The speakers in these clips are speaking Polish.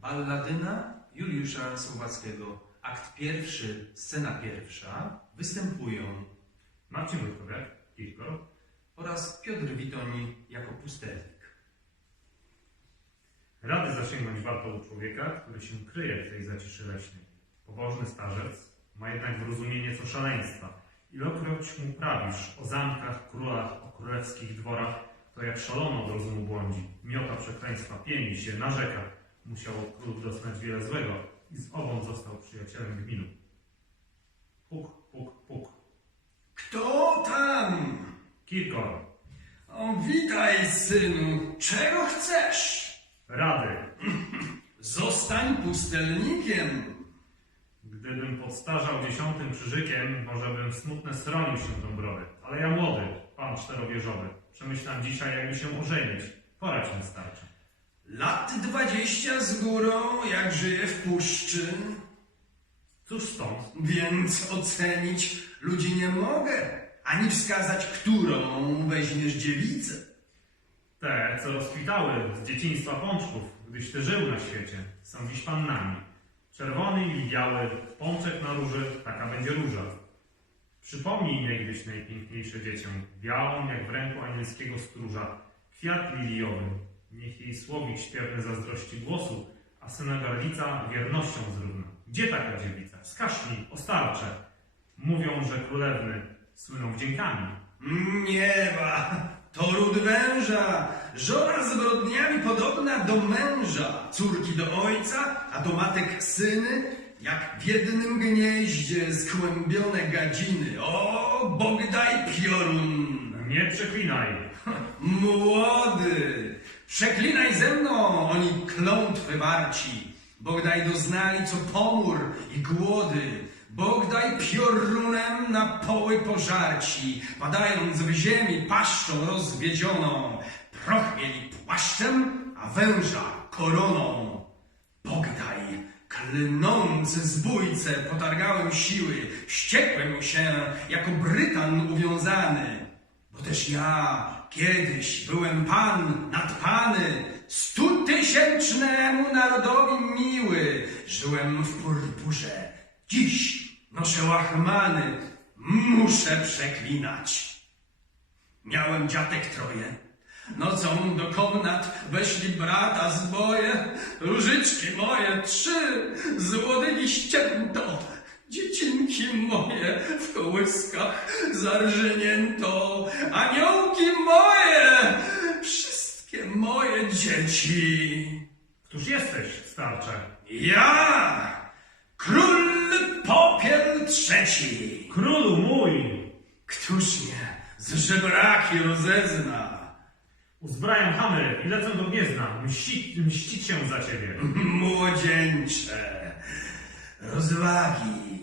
Balladyna Juliusza Słowackiego, akt pierwszy, scena pierwsza, występują Marcin Wojtkowiak, Kirkor, oraz Piotr Witoń jako pustelnik. Rady zasięgnąć warto u człowieka, który się kryje w tej zaciszy leśnej. Pobożny starzec ma jednak wyrozumienie nieco szaleństwa. Ilokroć mu prawisz o zamkach, królach, o królewskich dworach, to jak szalono od rozumu błądzi. Miota przekleństwa, pieni się, narzeka. Musiał od królów doznać wiele złego i z ową został przyjacielem gminu. Puk, puk, puk. Kto tam? Kirkor, O, witaj, synu. Czego chcesz? rady. Zostań pustelnikiem. Gdybym podstarzał dziesiątym krzyżykiem, może bym smutne stronił się Dąbrowy. Ale ja młody, pan czterowieżowy. Przemyślam dzisiaj, jak mi się ożenić. Poradź mi starczy. Lat dwadzieścia z górą, jak żyję w puszczy, Cóż stąd? więc ocenić ludzi nie mogę, ani wskazać, którą weźmiesz dziewicę. Te, co rozkwitały z dzieciństwa pączków, gdyś ty żył na świecie, są dziś pannami. Czerwony i biały, pączek na róży, taka będzie róża. Przypomnij niegdyś najpiękniejsze dziecię, białą jak w ręku anielskiego stróża, kwiat liliowy, niech jej słowik śpiewny zazdrości głosu, a syna garlica wiernością zrówna. Gdzie taka dziewica? Wskaż mi, ostarcze. Mówią, że królewny słyną wdziękami. Nie ma, to ród węża, żona zbrodniami podobna do męża, córki do ojca, a do matek syny, jak w jednym gnieździe skłębione gadziny. O, Bogdaj piorun! Nie przeklinaj, Młody, przeklinaj ze mną, oni klątwy warci. Bogdaj doznali co pomór i głody. Bogdaj piorunem na poły pożarci, padając w ziemi paszczą rozwiedzioną. Proch mieli płaszczem, a węża koroną. Bogdaj, klnący zbójce, potargałem siły, wściekłem się jako Brytan uwiązany. Bo też ja kiedyś byłem pan nadpany, stutysięcznemu narodowi miły. Żyłem w purpurze, dziś noszę łachmany, muszę przeklinać. Miałem dziatek troje. Nocą do komnat weszli brata z boje, różyczki moje trzy, złodygi ścięto, dziecinki moje w kołyskach zarżnięto, aniołki moje, wszystkie moje dzieci. któż jesteś, starcze? Ja, król Popiel trzeci. Królu mój! Któż mnie z żebraki rozezna? Uzbrajam hamy i lecę do Gniezna, mścić, mścić się za ciebie. Młodzieńcze, rozwagi.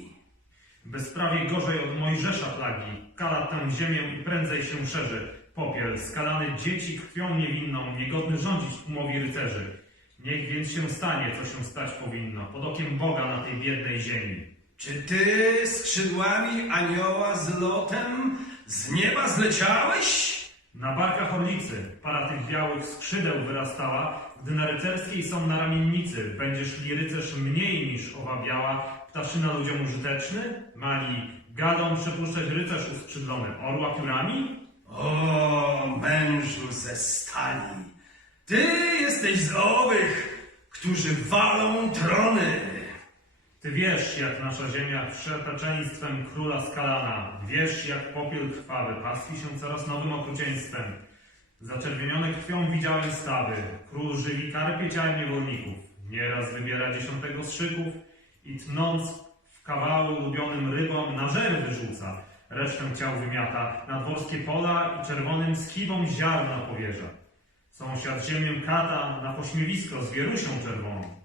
Bezprawie gorzej od Mojżesza plagi, kala tę ziemię i prędzej się szerzy. Popiel, skalany dzieci krwią niewinną, niegodny rządzić tłumowi rycerzy. Niech więc się stanie, co się stać powinno, pod okiem Boga na tej biednej ziemi. Czy ty skrzydłami anioła z lotem z nieba zleciałeś? Na barkach orlicy para tych białych skrzydeł wyrastała, gdy na rycerskiej są na ramiennicy. Będziesz li rycerz mniej niż owa biała, ptaszyna ludziom użyteczny? Mali, gadą przypuszczać rycerz uskrzydlony, orła piórami? O, mężu ze stali, ty jesteś z owych, którzy walą trony. Ty wiesz, jak nasza ziemia przepeczeństwem króla skalana, wiesz, jak popiel krwawy pastwi się coraz nowym okrucieństwem. Zaczerwienione krwią widziałem stawy, król żywi karpie ciałem niewolników, nieraz wybiera dziesiątego z szyków i tnąc w kawały ulubionym rybom na żer wyrzuca, resztę ciał wymiata, na dworskie pola i czerwonym skiwom ziarna powierza. Sąsiad ziemię kata na pośmiewisko z wierusią czerwoną.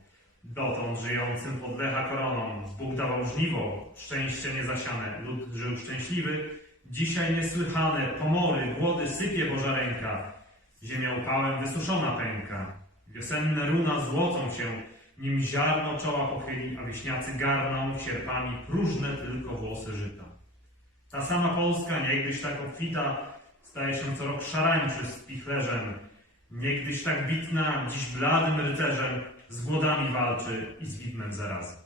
Dotąd żyjącym podlecha koroną, Bóg dawał żniwo, szczęście niezasiane, lud żył szczęśliwy. Dzisiaj niesłychane, pomory, głody sypie Boża ręka. Ziemia upałem wysuszona pęka. Wiosenne runa złocą się, nim ziarno czoła pochyli, a wieśniacy garną sierpami próżne tylko włosy żyta. Ta sama Polska, niegdyś tak obfita, staje się co rok szarańczy z pichlerzem. Niegdyś tak bitna, dziś bladym rycerzem, z głodami walczy i z widmem zaraz.